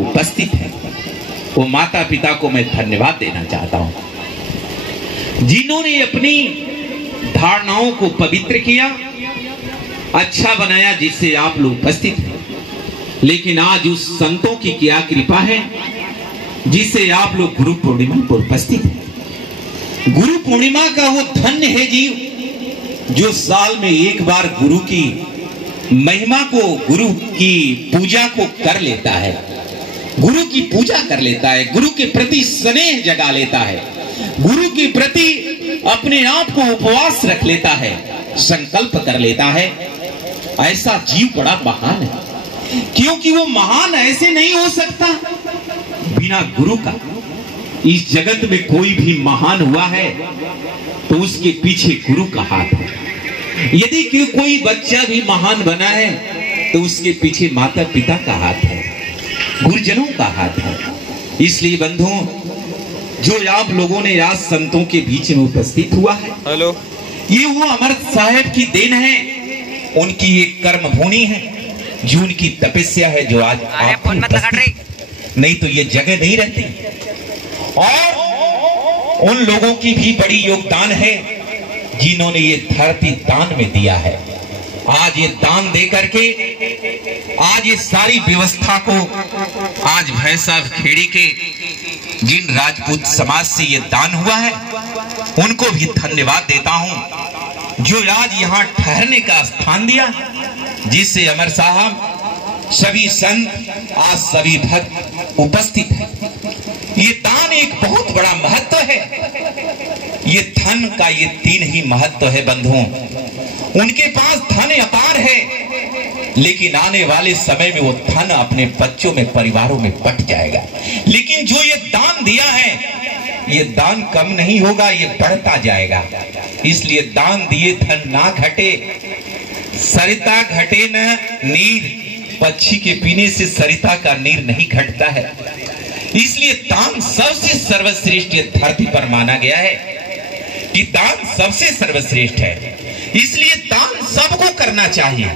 उपस्थित है वो माता पिता को मैं धन्यवाद देना चाहता हूं, जिन्होंने अपनी धारणाओं को पवित्र किया, अच्छा बनाया, जिससे आप लोग उपस्थित हैं। लेकिन आज उस संतों की क्या कृपा है जिससे आप लोग गुरु पूर्णिमा पर उपस्थित हैं। गुरु पूर्णिमा का वो धन्य है जीव जो साल में एक बार गुरु की महिमा को, गुरु की पूजा को कर लेता है, गुरु की पूजा कर लेता है, गुरु के प्रति स्नेह जगा लेता है, गुरु के प्रति अपने आप को उपवास रख लेता है, संकल्प कर लेता है। ऐसा जीव बड़ा महान है, क्योंकि वो महान ऐसे नहीं हो सकता बिना गुरु का। इस जगत में कोई भी महान हुआ है तो उसके पीछे गुरु का हाथ है। यदि कोई बच्चा भी महान बना है तो उसके पीछे माता पिता का हाथ है, गुरुजनों का हाथ है। इसलिए बंधुओं, जो आप लोगों ने आज संतों के बीच में उपस्थित हुआ है, हेलो, ये वो अमर साहब की देन है, उनकी एक कर्म भूमि है, जो उनकी तपस्या है, जो आज आप नहीं तो ये जगह नहीं रहती। और उन लोगों की भी बड़ी योगदान है जिन्होंने ये धरती दान में दिया है। आज ये दान दे करके आज ये सारी व्यवस्था को, आज भैंसा खेड़ी के जिन राजपूत समाज से ये दान हुआ है उनको भी धन्यवाद देता हूं, जो आज यहाँ ठहरने का स्थान दिया, जिससे अमर साहब, सभी संत, आज सभी भक्त उपस्थित हैं। ये दान एक बहुत बड़ा महत्व है। ये धन का ये तीन ही महत्व है बंधुओं। उनके पास धन अपार है, लेकिन आने वाले समय में वो धन अपने बच्चों में, परिवारों में बट जाएगा। लेकिन जो ये दान दिया है, ये दान कम नहीं होगा, ये बढ़ता जाएगा। इसलिए दान दिए धन ना घटे, सरिता घटे न नीर। पक्षी के पीने से सरिता का नीर नहीं घटता है। इसलिए दान सबसे सर्वश्रेष्ठ धरती पर माना गया है कि दान सबसे सर्वश्रेष्ठ है। इसलिए दान सबको करना चाहिए,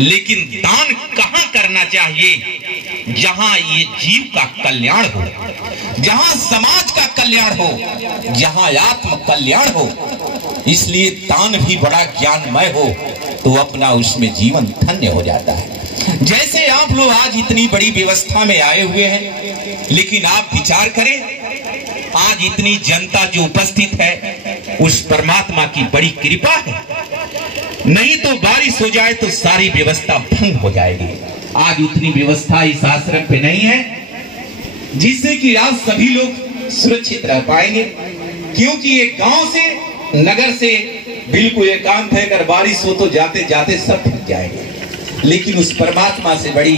लेकिन दान कहां करना चाहिए? जहां ये जीव का कल्याण हो, जहां समाज का कल्याण हो, जहां आत्म कल्याण हो। इसलिए दान भी बड़ा ज्ञानमय हो तो अपना उसमें जीवन धन्य हो जाता है। जैसे आप लोग आज इतनी बड़ी व्यवस्था में आए हुए हैं, लेकिन आप विचार करें, आज इतनी जनता जो उपस्थित है उस परमात्मा की बड़ी कृपा है। नहीं तो बारिश हो जाए तो सारी व्यवस्था भंग हो जाएगी। आज इतनी व्यवस्था इस आश्रम पे नहीं है जिससे कि आज सभी लोग सुरक्षित रह पाएंगे, क्योंकि ये गांव से, नगर से बिल्कुल एकांत है। अगर बारिश हो तो जाते जाते सब भीग जाएंगे। लेकिन उस परमात्मा से बड़ी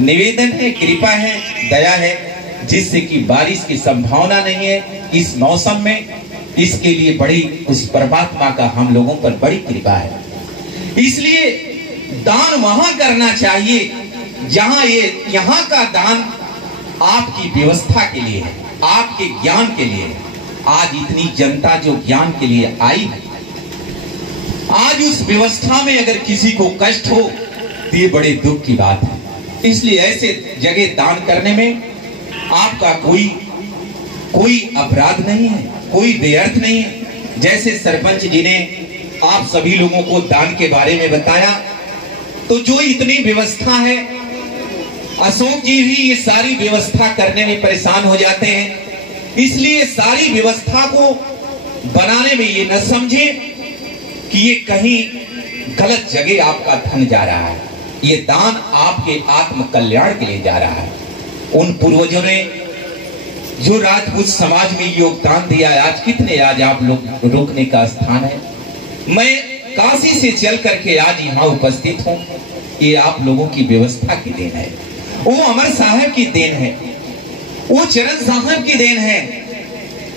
निवेदन है, कृपा है, दया है, जिससे कि बारिश की संभावना नहीं है इस मौसम में। इसके लिए बड़ी उस परमात्मा का हम लोगों पर बड़ी कृपा है। इसलिए दान वहां करना चाहिए जहां यहाँ का दान आपकी व्यवस्था के लिए है, आपके ज्ञान के लिए है। आज इतनी जनता जो ज्ञान के लिए आई है, आज उस व्यवस्था में अगर किसी को कष्ट हो तो ये बड़े दुख की बात है। इसलिए ऐसे जगह दान करने में आपका कोई अपराध नहीं है, कोई व्यर्थ नहीं है। जैसे सरपंच जी ने आप सभी लोगों को दान के बारे में बताया, तो जो इतनी व्यवस्था है, अशोक जी भी ये सारी व्यवस्था करने में परेशान हो जाते हैं। इसलिए सारी व्यवस्था को बनाने में ये न समझे कि ये कहीं गलत जगह आपका धन जा रहा है। ये दान आपके आत्म कल्याण के लिए जा रहा है। उन पूर्वजों ने जो राजपूत समाज में योगदान दिया है, आज कितने आज आप लोग रोकने का स्थान है। मैं काशी से चल करके आज यहाँ उपस्थित हूँ, ये आप लोगों की व्यवस्था की देन है, वो अमर साहब की देन है, वो चरण साहब की देन है,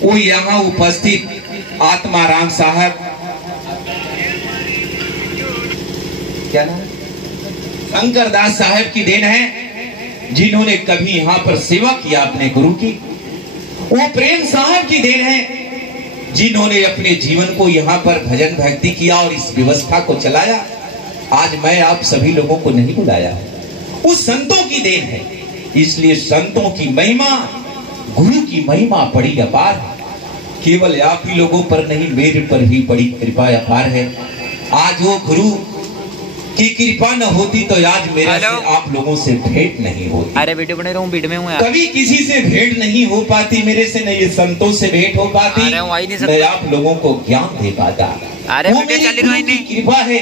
वो यहाँ उपस्थित आत्माराम साहब, क्या नाम, शंकरदास साहब की देन है, जिन्होंने कभी यहाँ पर सेवा किया अपने गुरु की। वो प्रेम साहब की देन है, जिन्होंने अपने जीवन को यहाँ पर भजन भक्ति किया और इस व्यवस्था को चलाया। आज मैं आप सभी लोगों को नहीं बुलाया, उस संतों की देन है। इसलिए संतों की महिमा, गुरु की महिमा बड़ी अपार है। केवल आप ही लोगों पर नहीं, मेरे पर भी बड़ी कृपा अपार है। आज वो गुरु की कृपा न होती तो आज मेरा से आप लोगों से भेंट नहीं होती। अरे वीडियो बना रहा हूँ, वीडियो में हूँ यार। कभी किसी से भेंट नहीं हो पाती मेरे से, नहीं संतों से भेंट हो पाती, मैं आप लोगों को ज्ञान दे पाता। अरे वो मेरी गुरु की कृपा है,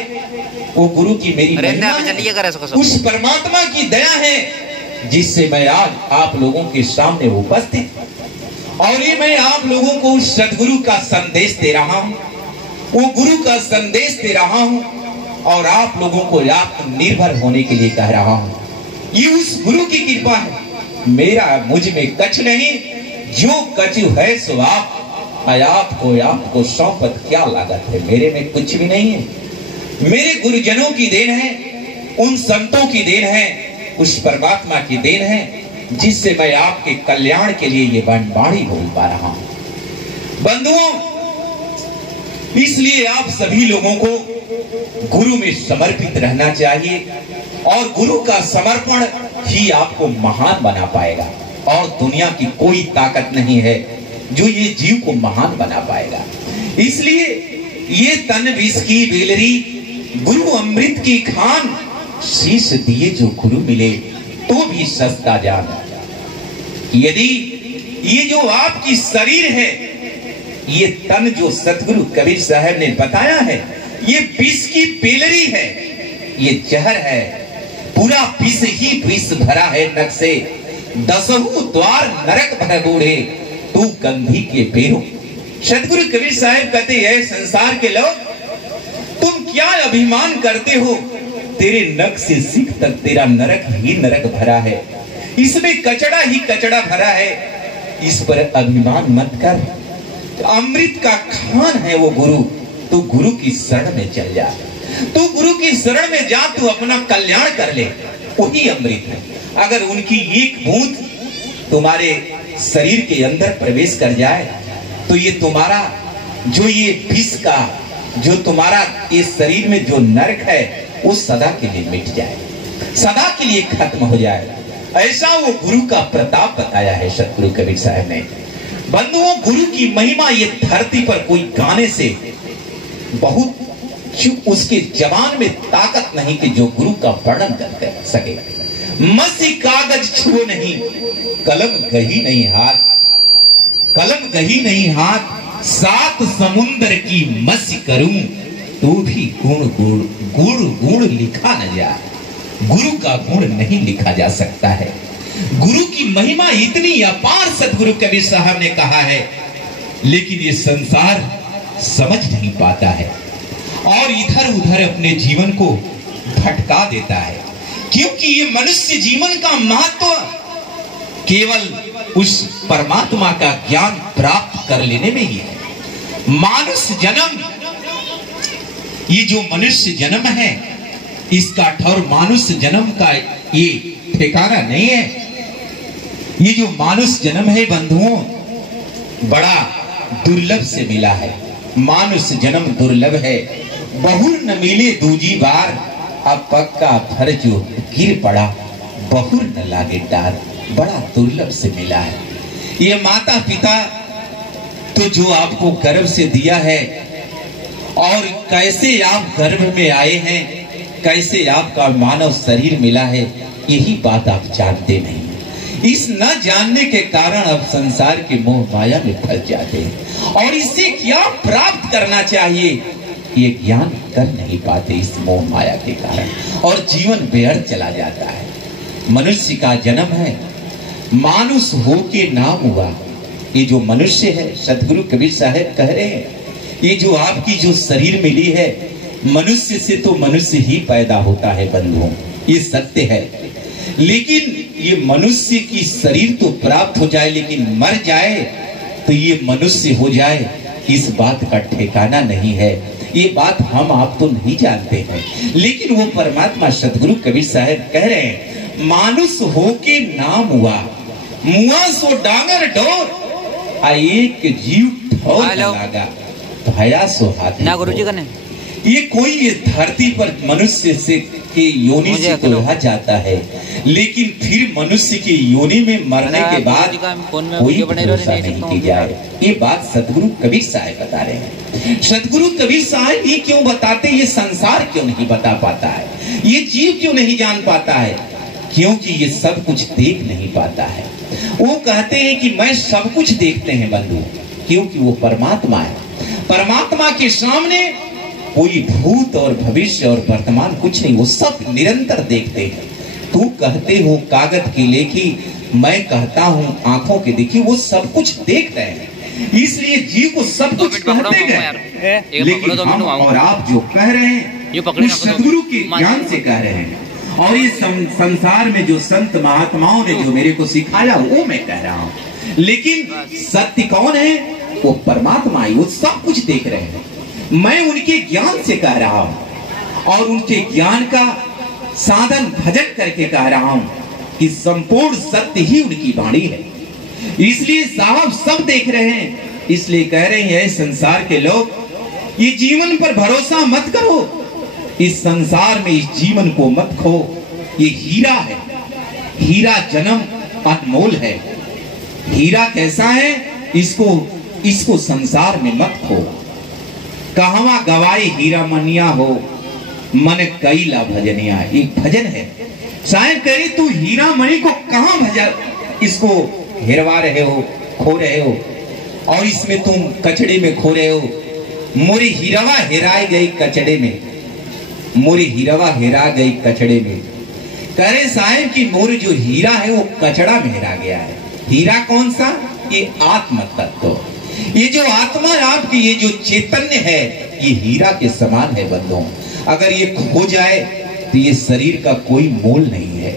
वो गुरु की मेरी महिमा है, उस परमात्मा की दया है जिससे मैं आज आप लोगों के सामने उपस्थित, और ये मैं आप लोगों को उस सदगुरु का संदेश दे रहा हूँ, वो गुरु का संदेश दे रहा हूँ, और आप लोगों को आत्मनिर्भर होने के लिए कह रहा हूँ। ये उस गुरु की कृपा है। मेरा मुझ में कछ नहीं, जो कछु है सो आपको सौंपत क्या लागत है। मेरे में कुछ भी नहीं है, मेरे गुरुजनों की देन है, उन संतों की देन है, उस परमात्मा की देन है, जिससे मैं आपके कल्याण के लिए ये वाणी बोल पा रहा हूं। बंधुओं, इसलिए आप सभी लोगों को गुरु में समर्पित रहना चाहिए, और गुरु का समर्पण ही आपको महान बना पाएगा, और दुनिया की कोई ताकत नहीं है जो ये जीव को महान बना पाएगा। इसलिए ये तन विष की बेलरी, गुरु अमृत की खान, शीश दिए जो गुरु मिले तो भी सस्ता जान। यदि ये जो आपकी शरीर है, ये तन जो सतगुरु कबीर साहब ने बताया है, ये विष की पेलरी है, ये जहर है, पूरा विष ही विष भरा है नक से। दसहु द्वार नरक भर बूढ़े, तू गंधी के पेरो। सतगुरु कबीर साहब कहते हैं, संसार के लोग तुम क्या अभिमान करते हो, तेरे नक से सिख तक तेरा नरक ही नरक भरा है, इसमें कचड़ा ही कचड़ा भरा है, इस पर अभिमान मत कर। अमृत का खान है वो गुरु, तू गुरु की शरण में चल जा, तू गुरु की शरण में जा, तू अपना कल्याण कर ले, वही अमृत है। अगर उनकी एक बूंद तुम्हारे शरीर के अंदर प्रवेश कर जाए तो ये तुम्हारा जो ये विष का जो तुम्हारा ये शरीर में जो नरक है वो सदा के लिए मिट जाए, सदा के लिए खत्म हो जाए। ऐसा वो गुरु का प्रताप बताया है सतगुरु कबीर साहब ने। बंधुओं, गुरु की महिमा ये धरती पर कोई गाने से बहुत उसके जबान में ताकत नहीं कि जो गुरु का वर्णन कर सके। मसी कागज छुओ नहीं, कलम गही नहीं हाथ, कलम गही नहीं हाथ, सात समुंदर की मसी करूं तो भी गुण गुण गुण गुण लिखा न जा। गुरु का गुण नहीं लिखा जा सकता है। गुरु की महिमा इतनी अपार सतगुरु कबीर साहब ने कहा है, लेकिन ये संसार समझ नहीं पाता है और इधर उधर अपने जीवन को भटका देता है, क्योंकि ये मनुष्य जीवन का महत्व केवल उस परमात्मा का ज्ञान प्राप्त कर लेने में ही है। मानुष जन्म, ये जो मनुष्य जन्म है, इसका ठौर मानुष जन्म का ये ठिकाना नहीं है। ये जो मानुष जन्म है बंधुओं, बड़ा दुर्लभ से मिला है। मानुष जन्म दुर्लभ है, बहुर न मिले दूजी बार, अब पक्का फर जो गिर पड़ा बहुर न लागे डार। बड़ा दुर्लभ से मिला है। ये माता पिता तो जो आपको गर्भ से दिया है, और कैसे आप गर्भ में आए हैं, कैसे आपका मानव शरीर मिला है, यही बात आप जानते नहीं। इस न जानने के कारण आप संसार के मोह माया में फंस जाते हैं, और इससे क्या प्राप्त करना चाहिए ये ज्ञान कर नहीं पाते इस मोह माया के कारण, और जीवन व्यर्थ चला जाता है। मनुष्य का जन्म है, मानुष हो के नाम हुआ। ये जो मनुष्य है, सतगुरु कबीर साहब कह रहे हैं, ये जो आपकी जो शरीर मिली है, मनुष्य से तो मनुष्य ही पैदा होता है बंधुओं, ये सत्य है। लेकिन ये मनुष्य की शरीर तो प्राप्त हो जाए, लेकिन मर जाए तो ये मनुष्य हो जाए, इस बात का ठिकाना नहीं है। ये बात हम आप तो नहीं जानते हैं, लेकिन वो परमात्मा सतगुरु कबीर साहब कह रहे हैं, मानुष होके नाम हुआ, मुआ सो डांगर डोर, एक जीव ठोर लागा, भया सो हाथ ना गुरुजी कने। ये कोई ये धरती पर मनुष्य से के योनि से तो रहा जाता है, लेकिन फिर मनुष्य की योनि में मरने के बाद कोई भरोसा नहीं की जाए। ये बात सतगुरु कबीर साहब बता रहे हैं। सतगुरु कबीर साहब ये क्यों बताते, ये संसार क्यों नहीं बता पाता है, ये जीव क्यों नहीं जान पाता है? क्योंकि ये सब कुछ देख नहीं पाता है। वो कहते हैं कि मैं सब कुछ देखते हैं बंधु, क्योंकि वो परमात्मा है। परमात्मा के सामने कोई भूत और भविष्य और वर्तमान कुछ नहीं, वो सब निरंतर देखते हैं। तू कहते हो कागज की लेखी, मैं कहता हूँ आंखों की देखी, वो सब कुछ देख रहे हैं, इसलिए जीव को सब कुछ कहते गए। लेकिन हम और आप जो कह रहे हैं वो सदगुरु के ज्ञान से कह रहे हैं, और इस संसार में जो संत महात्माओं ने जो मेरे को सिखाया वो मैं कह रहा हूँ। लेकिन सत्य कौन है? वो परमात्मा है, वो सब कुछ देख रहे हैं। मैं उनके ज्ञान से कह रहा हूं और उनके ज्ञान का साधन भजन करके कह रहा हूं कि संपूर्ण सत्य ही उनकी वाणी है। इसलिए साहब सब देख रहे हैं, इसलिए कह रहे हैं संसार के लोग, ये जीवन पर भरोसा मत करो, इस संसार में इस जीवन को मत खो। ये हीरा है, हीरा जन्म अनमोल है। हीरा कैसा है, इसको संसार में मत खो। कहवा गवाई हीरा मनिया हो, मन कैला भजनिया। एक भजन है, शायद कहे तू हीरा मणि को कहां भजन, इसको हेरवा रहे हो, खो रहे हो, और इसमें तुम कचड़े में खो रहे हो। मोरी हीरवा हेराई गई कचड़े में, मोरी हीरवा हेरा गई कचड़े में। करे साहेब की मोर जो हीरा है वो कचड़ा में हेरा गया है। हीरा कौन सा? ये आत्म तत्व, ये जो आत्मा आपकी, ये जो चैतन्य है, ये हीरा के समान है बंधुओं। अगर ये खो जाए तो ये शरीर का कोई मोल नहीं है।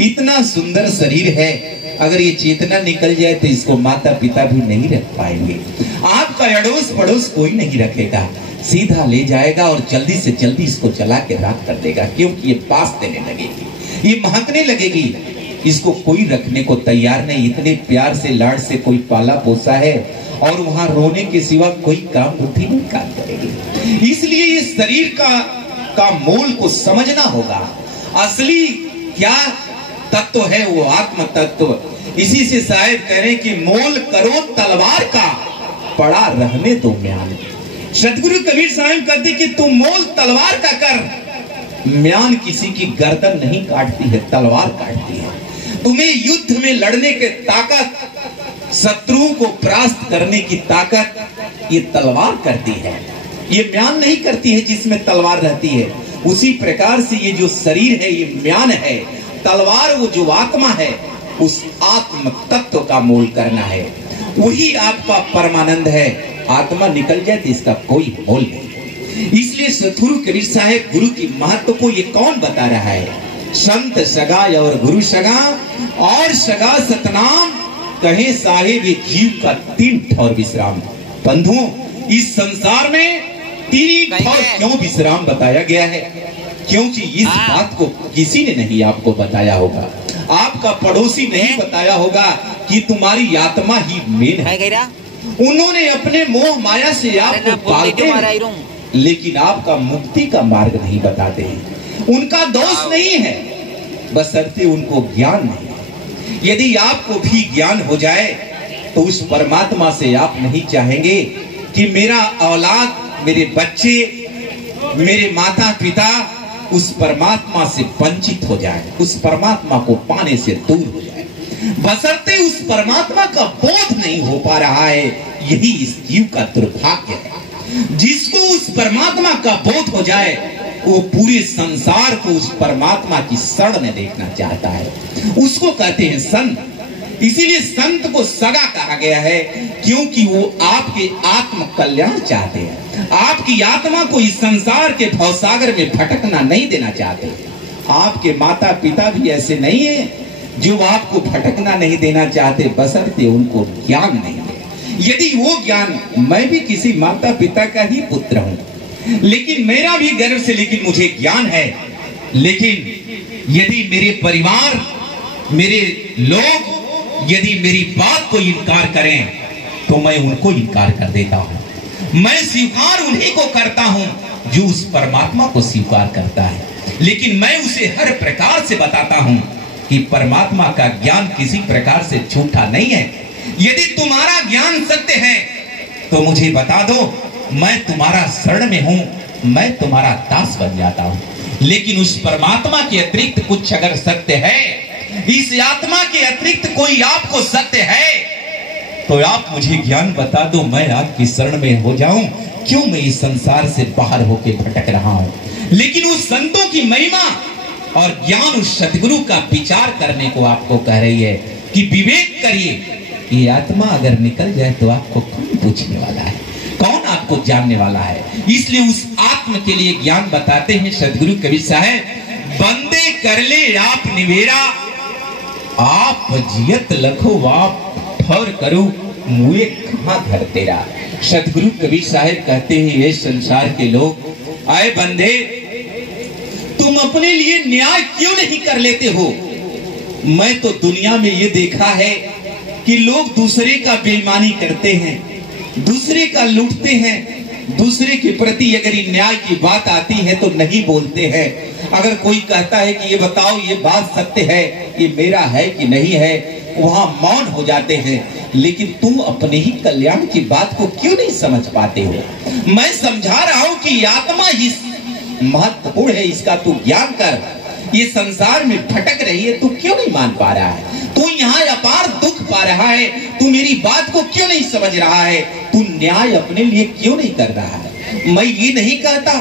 इतना सुंदर शरीर है, अगर ये चेतना निकल जाए तो इसको माता पिता भी नहीं रख पाएंगे, आपका अड़ोस पड़ोस कोई नहीं रखेगा, सीधा ले जाएगा और जल्दी से जल्दी इसको जला के राख कर देगा, क्योंकि ये पास देने लगेगी, ये महकने लगेगी। इसको कोई रखने को तैयार नहीं। इतने प्यार से लाड से कोई पाला पोसा है, और वहां रोने के सिवा कोई काम बुद्धि नहीं काम करेगी। इसलिए ये शरीर का मोल को समझना होगा। असली क्या तत्व है? वो आत्म तत्व। इसी से साहेब कह रहे कि मोल करो तलवार का, पड़ा रहने दो म्यान। सतगुरु कबीर साहब कहते कि तुम मोल तलवार का कर। म्यान किसी की गर्दन नहीं काटती है, तलवार काटती है। तुम्हें युद्ध में लड़ने की ताकत, शत्रुओं को परास्त करने की ताकत ये तलवार करती है, ये म्यान नहीं करती है जिसमें तलवार रहती है। उसी प्रकार से ये जो शरीर है ये म्यान है, तलवार वो जो आत्मा है, उस आत्म तत्व का मोल करना है। वही आपका परमानंद है। आत्मा निकल जाए तो इसका कोई मोल नहीं। इसलिए सतगुरु कबीर साहब गुरु की महत्व को ये कौन बता रहा है? संत सगा और गुरु सगा, और सगा सतनाम कहे साहिब ये जीव का 3 ठौर विश्राम। बंधुओं, इस संसार में 3 ठौर क्यों विश्राम बताया गया है? क्योंकि इस बात को किसी ने नहीं आपको बताया होगा, आपका पड़ोसी नहीं बताया होगा कि तुम्हारी आत्मा ही मेन है। उन्होंने अपने मोह माया से आपको पालते हैं, लेकिन आपका मुक्ति का मार्ग नहीं बताते हैं। उनका दोष नहीं है, बशर्ते उनको ज्ञान नहीं है। यदि आपको भी ज्ञान हो जाए तो उस परमात्मा से आप नहीं चाहेंगे कि मेरा औलाद, मेरे बच्चे, मेरे माता पिता उस परमात्मा से वंचित हो जाए, उस परमात्मा को पाने से दूर हो जाए। बशर्ते उस परमात्मा का बोध नहीं हो पा रहा है, यही इस जीव का दुर्भाग्य है। जिसको उस परमात्मा का बोध हो जाए वो पूरे संसार को उस परमात्मा की शरण में देखना चाहता है, उसको कहते हैं संत। इसीलिए संत को सगा कहा गया है, क्योंकि वो आपके आत्म कल्याण चाहते हैं। आपकी आत्मा को इस संसार के भवसागर में भटकना नहीं देना चाहते। आपके माता पिता भी ऐसे नहीं है जो आपको भटकना नहीं देना चाहते, बशर्ते उनको ज्ञान नहीं है। यदि वो ज्ञान, मैं भी किसी माता पिता का ही पुत्र हूं, लेकिन मेरा भी गर्व से, लेकिन मुझे ज्ञान है। लेकिन यदि मेरे परिवार, मेरे लोग यदि मेरी बात को इनकार करें तो मैं उनको इनकार कर देता हूं, मैं स्वीकार उन्हीं को करता हूं जो उस परमात्मा को स्वीकार करता है। लेकिन मैं उसे हर प्रकार से बताता हूं कि परमात्मा का ज्ञान किसी प्रकार से झूठा नहीं है। यदि तुम्हारा ज्ञान सत्य है तो मुझे बता दो, मैं तुम्हारा शरण में हूं, मैं तुम्हारा दास बन जाता हूं। लेकिन उस परमात्मा के अतिरिक्त कुछ अगर सत्य है, इस आत्मा के अतिरिक्त कोई आपको सत्य है, तो आप मुझे ज्ञान बता दो, मैं आपकी शरण में हो जाऊं। क्यों मैं इस संसार से बाहर होके भटक रहा हूं? लेकिन उस संतों की महिमा और ज्ञान उस सतगुरु का विचार करने को आपको कह रही है कि विवेक करिए। ये आत्मा अगर निकल जाए तो आपको कौन पूछने वाला है, कौन आपको जानने वाला है? इसलिए उस आत्म के लिए ज्ञान बताते हैं सदगुरु कबीर साहब, बंदे कर ले आप निवेरा, आप जियत लखो आप ठौर करो, मुए कहां घर तेरा। सतगुरु कबीर साहब कहते हैं, ये संसार के लोग, आए बंदे, तुम अपने लिए न्याय क्यों नहीं कर लेते हो? मैं तो दुनिया में ये देखा है कि लोग दूसरे का बेईमानी करते हैं, दूसरे का लूटते हैं, दूसरे के प्रति अगर न्याय की बात आती है तो नहीं बोलते हैं। अगर कोई कहता है कि ये बताओ ये बात सत्य है, ये मेरा है कि नहीं है, वहां मौन हो जाते हैं। लेकिन तुम अपने ही कल्याण की बात को क्यों नहीं समझ पाते हो? मैं समझा रहा हूं कि आत्मा ही महत्वपूर्ण है, इसका तू ज्ञान कर। ये संसार में भटक रही है, तू क्यों नहीं मान पा रहा है? तू यहाँ अपार दुख पा रहा है, तू मेरी बात को क्यों नहीं समझ रहा है? तू न्याय अपने लिए क्यों नहीं कर रहा है? मैं ये नहीं कहता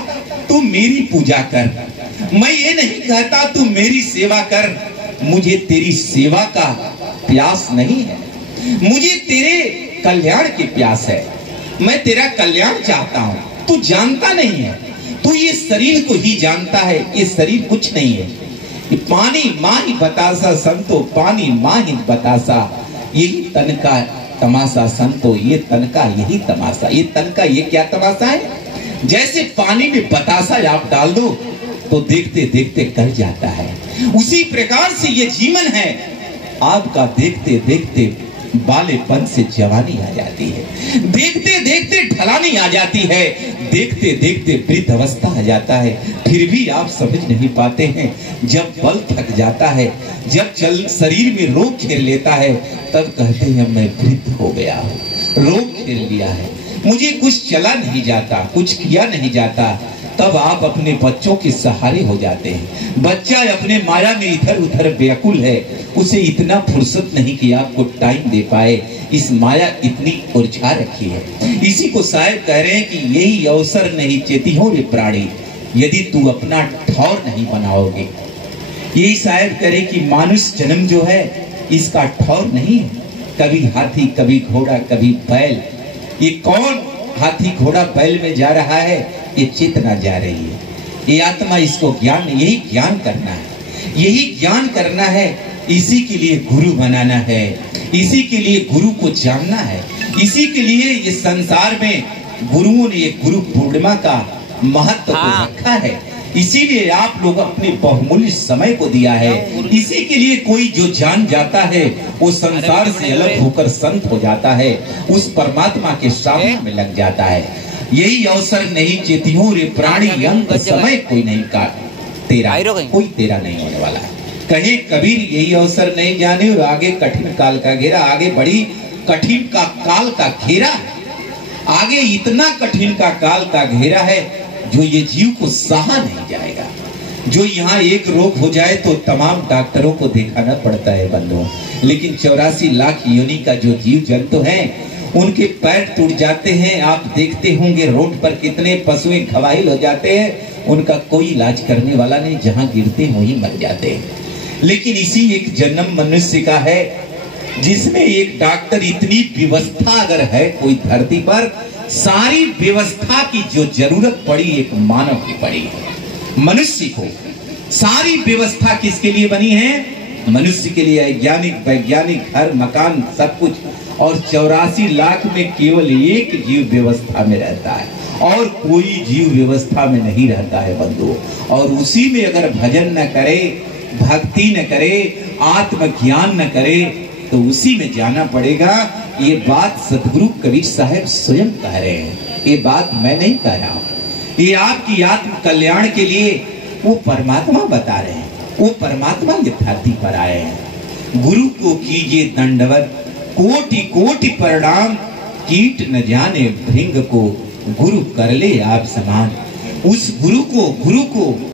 तू मेरी पूजा कर, मैं ये नहीं कहता तू मेरी सेवा कर। मुझे तेरी सेवा का प्यास नहीं है, मुझे तेरे कल्याण की प्यास है। मैं तेरा कल्याण चाहता हूं। तू जानता नहीं है, तू ये शरीर को ही जानता है, ये शरीर कुछ नहीं है। पानी माँ ही बतासा संतो, पानी माँ ही बतासा, यही तन का तमाशा संतो, ये तन का यही तमाशा। ये तन का ये क्या तमाशा है? जैसे पानी में बतासा आप डाल दो तो देखते देखते कर जाता है, उसी प्रकार से ये जीवन है आपका। देखते देखते बालेपन से जवानी आ जाती है, देखते देखते ढलानी आ जाती है, देखते देखते वृद्ध अवस्था आ जाता है। फिर भी आप समझ नहीं पाते हैं। जब बल थक जाता है, जब शरीर में रोग घेर लेता है, तब कहते हैं मैं वृद्ध हो गया हूँ, रोग घेर लिया है, मुझे कुछ चला नहीं जाता, कुछ किया नहीं जाता। तब आप अपने बच्चों के सहारे हो जाते हैं। बच्चा अपने माया में इधर उधर व्याकुल है, उसे इतना फुर्सत नहीं कि आपको टाइम दे पाए। इस माया इतनी उलझा रखी है। इसी को शायद कह रहे हैं कि यही अवसर नहीं चेती हो रे प्राणी, यदि तू अपना ठौर नहीं बनाओगे। यही शायद करे कि मानुष जन्म जो है इसका ठौर नहीं है। कभी हाथी, कभी घोड़ा, कभी बैल। ये कौन हाथी घोड़ा बैल में जा रहा है? ये चेतना जा रही है, ये आत्मा। इसको ज्ञान, यही ज्ञान करना है, यही ज्ञान करना है। इसी के लिए गुरु बनाना है, इसी के लिए गुरु को जानना है, इसी के लिए ये संसार में गुरुओं ने ये गुरु पूर्णिमा का महत्व को रखा है। इसीलिए आप लोग अपने बहुमूल्य समय को दिया है। इसी के लिए कोई जो जान जाता है वो संसार से अलग होकर संत हो जाता है, उस परमात्मा के सामने में लग जाता है। यही अवसर नहीं चेतियों रे प्राणी, अंत समय कोई नहीं काट तेरा, कोई तेरा नहीं होने वाला है। कहे कबीर यही अवसर नहीं जाने और आगे कठिन काल का घेरा। आगे बड़ी कठिन का काल का घेरा है, आगे इतना कठिन का काल का घेरा है जो ये जीव को सहा नहीं जाएगा। जो यहाँ एक रोग हो जाए तो तमाम डॉक्टरों को दिखाना पड़ता है बंधुओं, लेकिन 84 लाख योनि का जो जीव जंतु है उनके पैर टूट जाते हैं। आप देखते होंगे रोड पर कितने पशुएं घवायल हो जाते हैं, उनका कोई इलाज करने वाला नहीं, जहां गिरते वहीं मर जाते हैं। लेकिन इसी एक जन्म मनुष्य का है जिसमें एक डॉक्टर, इतनी व्यवस्था अगर है कोई धरती पर, सारी व्यवस्था की जो जरूरत पड़ी एक मानव की पड़ी है, मनुष्य को। सारी व्यवस्था किसके लिए बनी है? मनुष्य के लिए। वैज्ञानिक, वैज्ञानिक, घर, मकान, सब कुछ। और 84 लाख में केवल एक जीव व्यवस्था में रहता है और कोई जीव व्यवस्था में नहीं रहता है बंधुओं। और उसी में अगर भजन न करे, भक्ति न करे, आत्मज्ञान न करे, तो उसी में जाना पड़ेगा। ये बात सतगुरु कबीर साहब स्वयं कह रहे हैं, ये बात मैं नहीं कह रहा हूं। ये आपकी आत्म कल्याण के लिए वो परमात्मा बता रहे हैं, वो परमात्मा ये धरती पर आए हैं। गुरु को कीजिए दंडवत, कोटि कोटि प्रणाम, कीट न जाने भृंग को गुरु कर ले आप समान। उस गुरु को